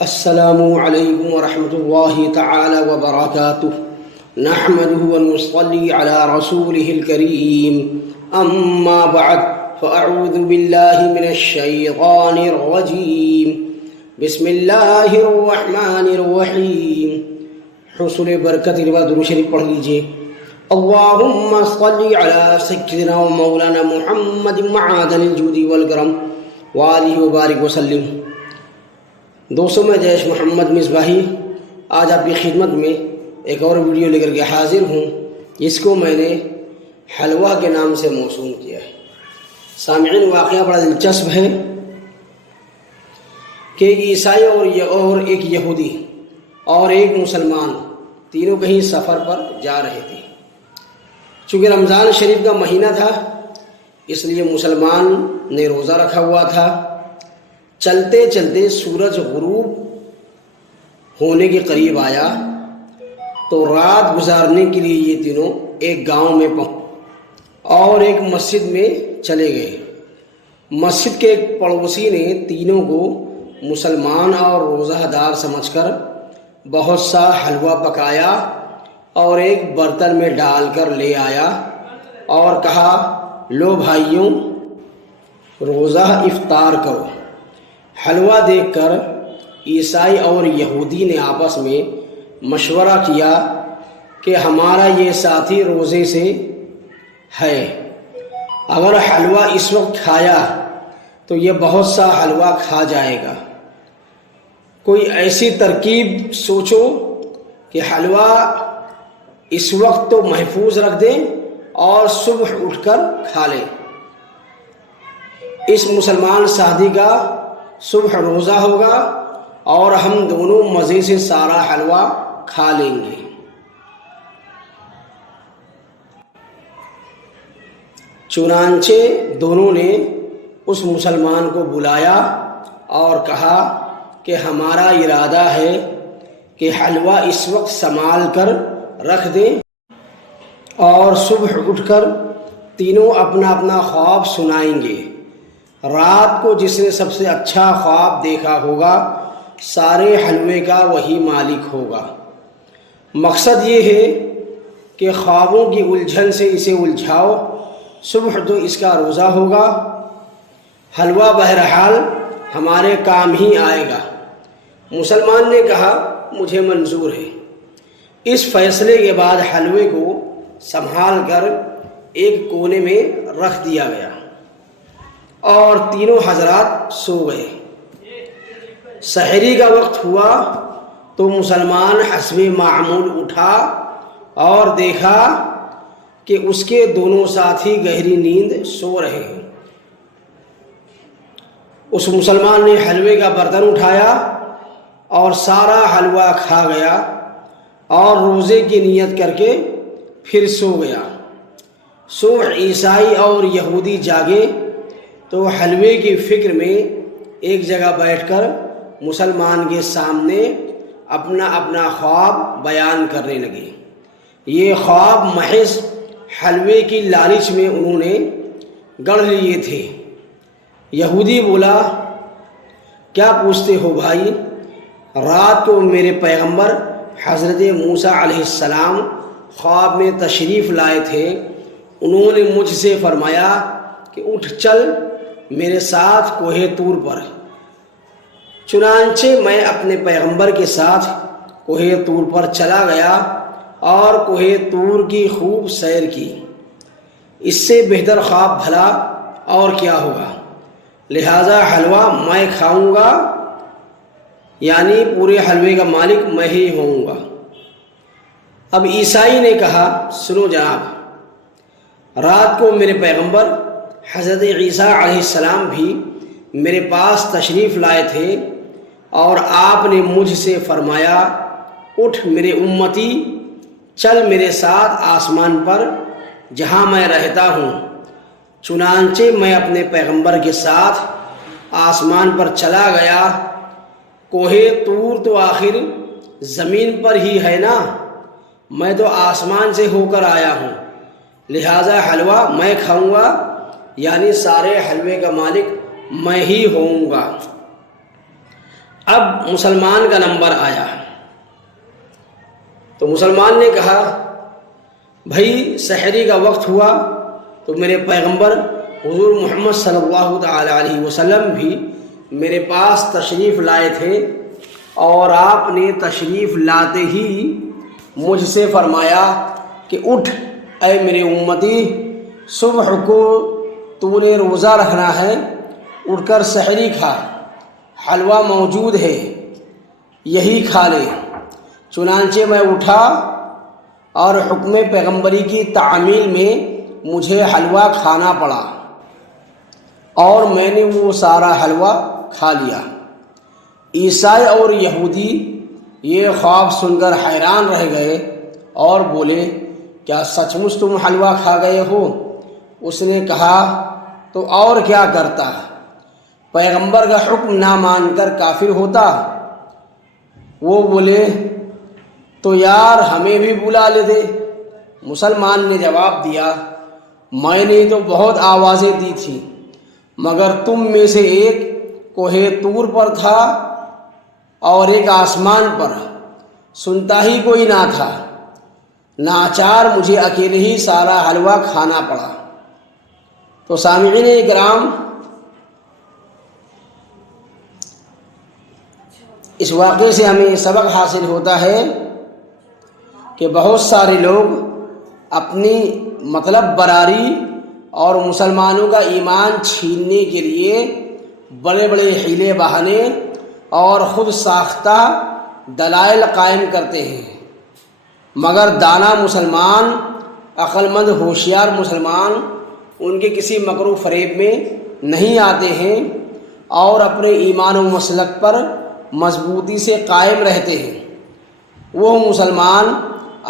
السلام علیکم ورحمۃ اللہ تعالی وبرکاتہ نحمده ونصلي على رسوله الكريم اما بعد فاعوذ باللہ من الشیطان الرجیم بسم اللہ الرحمن الرحیم حصول برکت و درود شریف پڑھ لیجئے۔ اللہم صلی علی سیدنا و مولانا محمد معدن الجود والکرم وآلہ وبارک وسلم۔ دوستوں، میں جیش محمد مصباحی آج آپ کی خدمت میں ایک اور ویڈیو لے کر کے حاضر ہوں، جس کو میں نے حلوہ کے نام سے موسوم کیا ہے۔ سامعین، واقعہ بڑا دلچسپ ہے کہ عیسائی اور ایک یہودی اور ایک مسلمان تینوں کہیں سفر پر جا رہے تھے۔ چونکہ رمضان شریف کا مہینہ تھا، اس لیے مسلمان نے روزہ رکھا ہوا تھا۔ چلتے چلتے سورج غروب ہونے کے قریب آیا تو رات گزارنے کے لیے یہ تینوں ایک گاؤں میں پہنچے اور ایک مسجد میں چلے گئے۔ مسجد کے ایک پڑوسی نے تینوں کو مسلمان اور روزہ دار سمجھ کر بہت سا حلوہ پکایا اور ایک برتن میں ڈال کر لے آیا اور کہا، لو بھائیوں، روزہ افطار کرو۔ حلوہ دیکھ کر عیسائی اور یہودی نے آپس میں مشورہ کیا کہ ہمارا یہ ساتھی روزے سے ہے، اگر حلوہ اس وقت کھایا تو یہ بہت سا حلوہ کھا جائے گا۔ کوئی ایسی ترکیب سوچو کہ حلوہ اس وقت تو محفوظ رکھ دیں اور صبح اٹھ کر کھا لیں۔ اس مسلمان ساتھی کا صبح روزہ ہوگا اور ہم دونوں مزے سے سارا حلوہ کھا لیں گے۔ چنانچہ دونوں نے اس مسلمان کو بلایا اور کہا کہ ہمارا ارادہ ہے کہ حلوہ اس وقت سنبھال کر رکھ دیں اور صبح اٹھ کر تینوں اپنا اپنا خواب سنائیں گے۔ رات کو جس نے سب سے اچھا خواب دیکھا ہوگا، سارے حلوے کا وہی مالک ہوگا۔ مقصد یہ ہے کہ خوابوں کی الجھن سے اسے الجھاؤ، صبح تو اس کا روزہ ہوگا۔ حلوہ بہرحال ہمارے کام ہی آئے گا۔ مسلمان نے کہا، مجھے منظور ہے۔ اس فیصلے کے بعد حلوے کو سنبھال کر ایک کونے میں رکھ دیا گیا اور تینوں حضرات سو گئے۔ سحری کا وقت ہوا تو مسلمان حسب معمول اٹھا اور دیکھا کہ اس کے دونوں ساتھی گہری نیند سو رہے ہیں۔ اس مسلمان نے حلوے کا برتن اٹھایا اور سارا حلوہ کھا گیا اور روزے کی نیت کر کے پھر سو گیا۔ صبح عیسائی اور یہودی جاگے تو حلوے کی فکر میں ایک جگہ بیٹھ کر مسلمان کے سامنے اپنا اپنا خواب بیان کرنے لگے۔ یہ خواب محض حلوے کی لالچ میں انہوں نے گڑھ لیے تھے۔ یہودی بولا، کیا پوچھتے ہو بھائی؟ رات کو میرے پیغمبر حضرت موسیٰ علیہ السلام خواب میں تشریف لائے تھے۔ انہوں نے مجھ سے فرمایا کہ اٹھ چل میرے ساتھ کوہ طور پر۔ چنانچہ میں اپنے پیغمبر کے ساتھ کوہ طور پر چلا گیا اور کوہ طور کی خوب سیر کی۔ اس سے بہتر خواب بھلا اور کیا ہوگا؟ لہذا حلوہ میں کھاؤں گا، یعنی پورے حلوے کا مالک میں ہی ہوں گا۔ اب عیسائی نے کہا، سنو جناب، رات کو میرے پیغمبر حضرت عیسیٰ علیہ السلام بھی میرے پاس تشریف لائے تھے اور آپ نے مجھ سے فرمایا، اٹھ میرے امتی، چل میرے ساتھ آسمان پر جہاں میں رہتا ہوں۔ چنانچہ میں اپنے پیغمبر کے ساتھ آسمان پر چلا گیا۔ کوہ طور تو آخر زمین پر ہی ہے نا، میں تو آسمان سے ہو کر آیا ہوں، لہذا حلوہ میں کھاؤں گا، یعنی سارے حلوے کا مالک میں ہی ہوں گا۔ اب مسلمان کا نمبر آیا تو مسلمان نے کہا بھائی سحری کا وقت ہوا تو میرے پیغمبر حضور محمد صلی اللہ تعالی علیہ وسلم بھی میرے پاس تشریف لائے تھے، اور آپ نے تشریف لاتے ہی مجھ سے فرمایا کہ اٹھ اے میرے امتی، صبح کو تو نے روزہ رکھنا ہے، اٹھ کر سحری کھا، حلوہ موجود ہے یہی کھا لے۔ چنانچہ میں اٹھا اور حکم پیغمبری کی تعمیل میں مجھے حلوہ کھانا پڑا، اور میں نے وہ سارا حلوہ کھا لیا۔ عیسائی اور یہودی یہ خواب سن کر حیران رہ گئے اور بولے کیا سچ مچ تم حلوہ کھا گئے ہو؟ اس نے کہا تو اور کیا کرتا، پیغمبر کا حکم نہ مان کر کافر ہوتا؟ وہ بولے تو یار ہمیں بھی بلا لیتے۔ مسلمان نے جواب دیا میں نے تو بہت آوازیں دی تھی، مگر تم میں سے ایک کوہ طور پر تھا اور ایک آسمان پر، سنتا ہی کوئی نہ تھا، ناچار مجھے اکیلے ہی سارا حلوہ کھانا پڑا۔ تو سامعین اکرام، اس واقعے سے ہمیں سبق حاصل ہوتا ہے کہ بہت سارے لوگ اپنی مطلب براری اور مسلمانوں کا ایمان چھیننے کے لیے بڑے بڑے حیلے بہانے اور خود ساختہ دلائل قائم کرتے ہیں، مگر دانا مسلمان، عقل مند ہوشیار مسلمان ان کے کسی مکر و فریب میں نہیں آتے ہیں اور اپنے ایمان و مسلک پر مضبوطی سے قائم رہتے ہیں۔ وہ مسلمان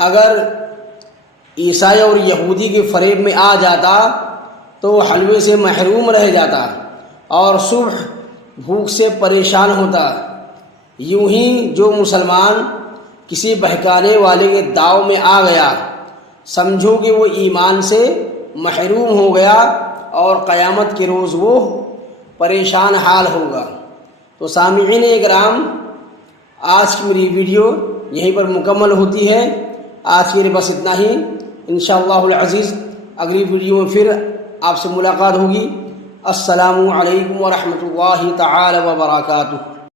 اگر عیسائی اور یہودی کے فریب میں آ جاتا تو حلوے سے محروم رہ جاتا اور صبح بھوک سے پریشان ہوتا۔ یوں ہی جو مسلمان کسی بہکانے والے کے داؤ میں آ گیا، سمجھو کہ وہ ایمان سے محروم ہو گیا اور قیامت کے روز وہ پریشان حال ہوگا۔ تو سامعین اکرام، آج کی میری ویڈیو یہیں پر مکمل ہوتی ہے۔ آج کے لیے بس اتنا ہی۔ انشاءاللہ العزیز اگلی ویڈیو میں پھر آپ سے ملاقات ہوگی۔ السلام علیکم ورحمۃ اللہ تعالی وبرکاتہ۔